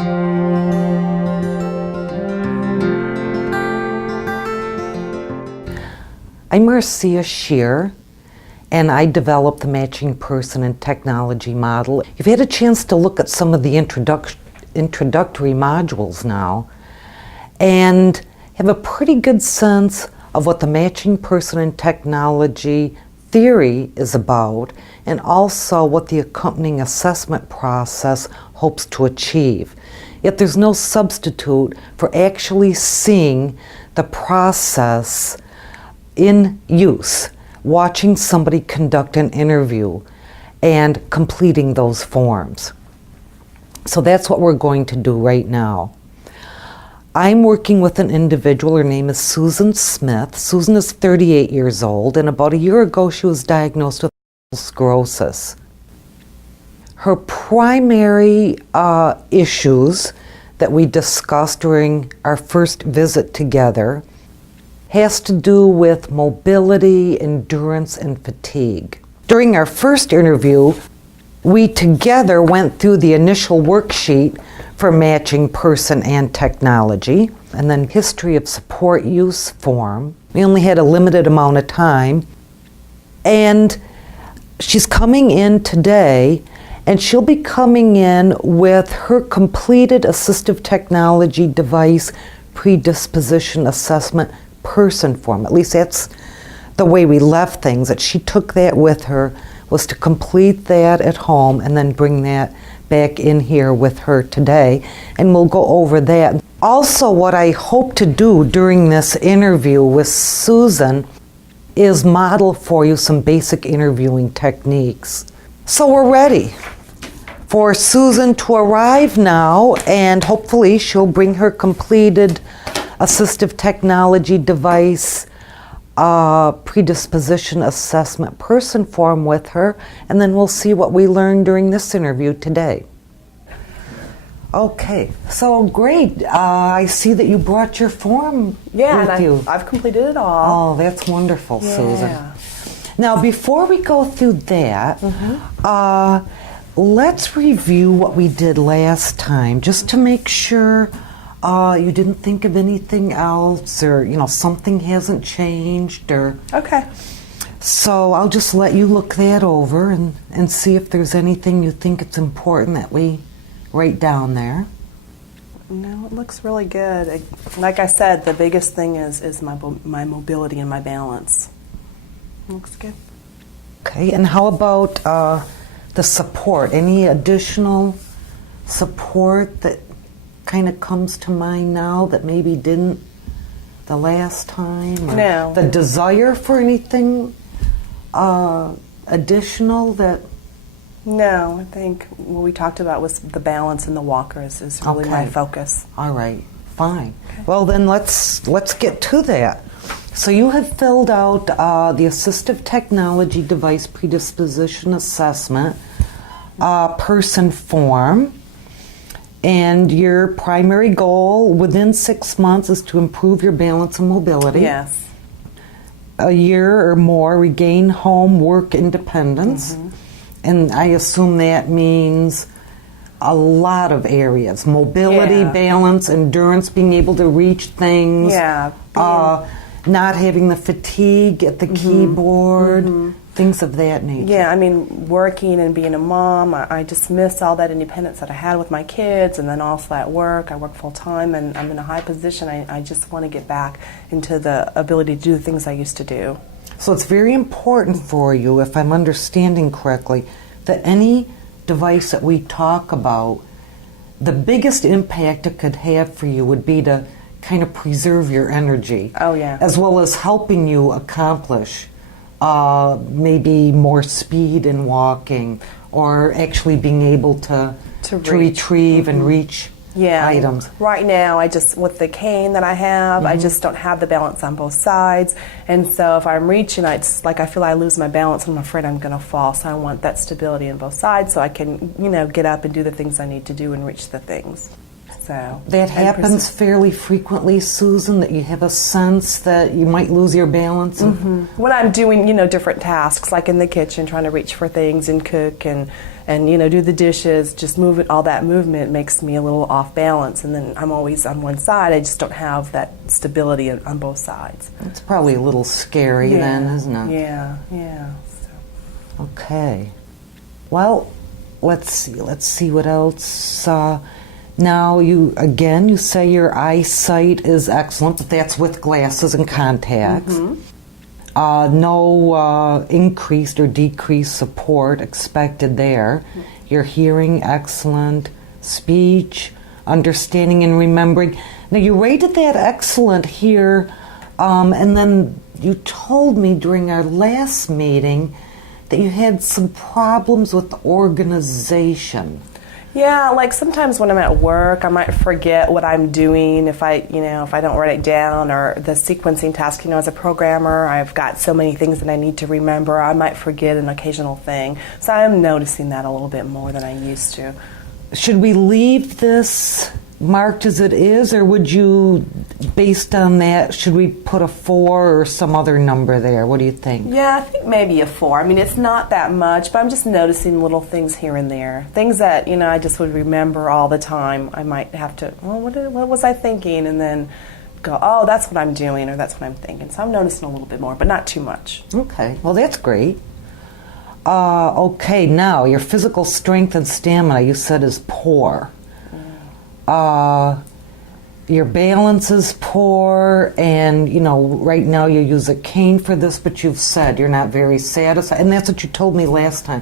I'm Marcia Shear, and I developed the Matching Person and Technology model. You've had a chance to look at some of the introductory modules now and have a pretty good sense of what the Matching Person and Technology theory is about, and also what the accompanying assessment process hopes to achieve. Yet there's no substitute for actually seeing the process in use, watching somebody conduct an interview and completing those forms. So that's what we're going to do right now. I'm working with an individual. Her name is Susan Smith. Susan is 38 years old, and about a year ago she was diagnosed with sclerosis. Her primary issues that we discussed during our first visit together has to do with mobility, endurance, and fatigue. During our first interview, we together went through the initial worksheet for Matching Person and Technology, and then history of support use form. We only had a limited amount of time, and she's coming in today, and she'll be coming in with her completed assistive technology device predisposition assessment person form. At least that's the way we left things, that she took that with her, was to complete that at home and then bring that back in here with her today, and we'll go over that. Also, what I hope to do during this interview with Susan is model for you some basic interviewing techniques. So we're ready for Susan to arrive now, and hopefully she'll bring her completed assistive technology device predisposition assessment person form with her, and then we'll see what we learned during this interview today. Okay, so great. I see that you brought your form with you. I've completed it all. Oh, that's wonderful, Susan. Now, before we go through that, let's review what we did last time, just to make sure you didn't think of anything else, or something hasn't changed, or okay. So I'll just let you look that over and see if there's anything you think it's important that we write down there. No, it looks really good. Like I said, the biggest thing is my mobility and my balance. Looks good. Okay, and how about the support? Any additional support that kind of comes to mind now that maybe didn't the last time? Or no. The desire for anything additional that? No, I think what we talked about was the balance and the walkers is really my focus. All right, fine. Okay. Well, then let's get to that. So you have filled out the assistive technology device predisposition assessment person form. And your primary goal within 6 months is to improve your balance and mobility. Yes. A year or more, regain home work independence. Mm-hmm. And I assume that means a lot of areas. Mobility, balance, endurance, being able to reach things. Yeah. Not having the fatigue at the keyboard. Things of that nature. Yeah, I mean, working and being a mom, I just miss all that independence that I had with my kids, and then also at work. I work full time, and I'm in a high position. I just want to get back into the ability to do the things I used to do. So it's very important for you, if I'm understanding correctly, that any device that we talk about, the biggest impact it could have for you would be to kind of preserve your energy. Oh, yeah. As well as helping you accomplish maybe more speed in walking, or actually being able to retrieve and reach items. Right now, with the cane that I have, I just don't have the balance on both sides, and so if I'm reaching, I feel I lose my balance, and I'm afraid I'm going to fall. So I want that stability on both sides, so I can get up and do the things I need to do and reach the things. So That and happens fairly frequently, Susan, that you have a sense that you might lose your balance? when I'm doing, different tasks, like in the kitchen, trying to reach for things and cook and do the dishes, just all that movement makes me a little off balance, and then I'm always on one side. I just don't have that stability on both sides. It's probably a little scary then, isn't it? Yeah. So. Okay. Well, let's see what else. Now, you say your eyesight is excellent, but that's with glasses and contacts. No increased or decreased support expected there. Your hearing, excellent. Speech, understanding and remembering. Now, you rated that excellent here, and then you told me during our last meeting that you had some problems with organization. Yeah, like sometimes when I'm at work, I might forget what I'm doing if I don't write it down, or the sequencing task. As a programmer, I've got so many things that I need to remember. I might forget an occasional thing. So I'm noticing that a little bit more than I used to. Should we leave this marked as it is, or would you, based on that, should we put a 4 or some other number there? What do you think? Yeah, I think maybe a 4. I mean, it's not that much, but I'm just noticing little things here and there. Things that, I just would remember all the time. I might have to, what was I thinking? And then go, oh, that's what I'm doing, or that's what I'm thinking. So I'm noticing a little bit more, but not too much. Okay, well, that's great. Okay, now, your physical strength and stamina, you said, is poor. Your balance is poor, and right now you use a cane for this, but you've said you're not very satisfied, and that's what you told me last time.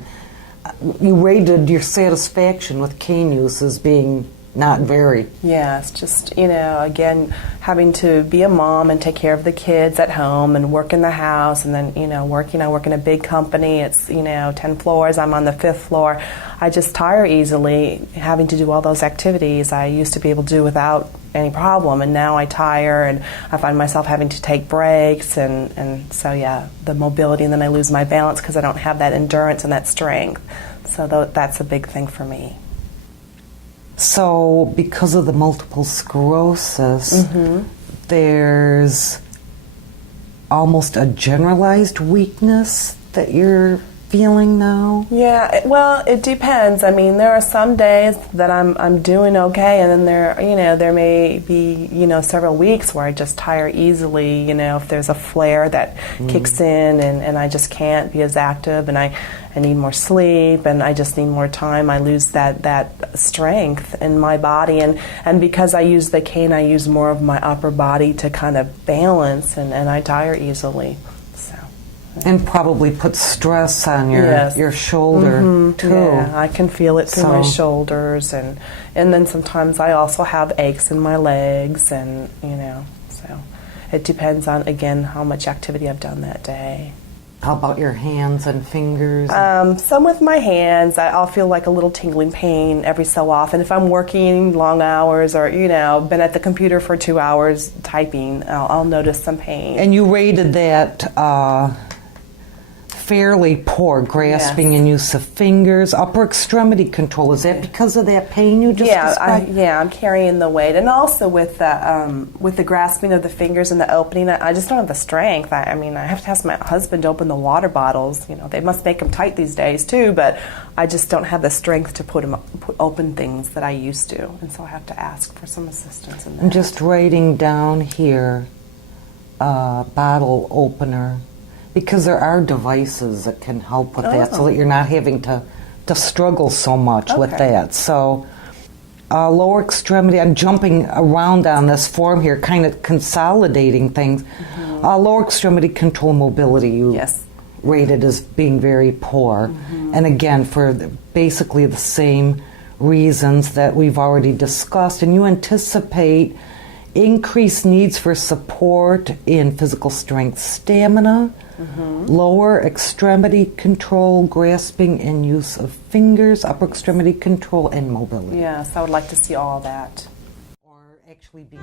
You rated your satisfaction with cane use as being not very. Yeah, it's just, again, having to be a mom and take care of the kids at home and work in the house, and then, I work in a big company. It's, 10 floors. I'm on the 5th floor. I just tire easily having to do all those activities I used to be able to do without any problem, and now I tire and I find myself having to take breaks, and so yeah, the mobility, and then I lose my balance because I don't have that endurance and that strength. So that's a big thing for me. So, because of the multiple sclerosis, there's almost a generalized weakness that you're feeling now? Yeah, well, it depends. I mean, there are some days that I'm doing okay, and then there may be several weeks where I just tire easily. If there's a flare that kicks in, and I just can't be as active, and I need more sleep, and I just need more time. I lose that strength in my body, and because I use the cane, I use more of my upper body to kind of balance, and I tire easily. And probably put stress on your shoulder too. Yeah, I can feel it through my shoulders, and then sometimes I also have aches in my legs, and so it depends on, again, how much activity I've done that day. How about your hands and fingers? Some with my hands, I'll feel like a little tingling pain every so often. If I'm working long hours, or been at the computer for 2 hours typing, I'll notice some pain. And you rated that fairly poor grasping and use of fingers, upper extremity control. Is that because of that pain you just described? I'm carrying the weight, and also with the grasping of the fingers and the opening, I just don't have the strength. I have to ask my husband to open the water bottles. They must make them tight these days too, but I just don't have the strength to open things that I used to, and so I have to ask for some assistance in that. I'm just writing down here, bottle opener, because there are devices that can help with that, so that you're not having to struggle so much with that. So, lower extremity, I'm jumping around on this form here, kind of consolidating things. Lower extremity control mobility, you rated as being very poor. And again, for basically the same reasons that we've already discussed. And you anticipate increased needs for support in physical strength, stamina, lower extremity control, grasping and use of fingers, upper extremity control, and mobility. Yes, I would like to see all that. Or actually being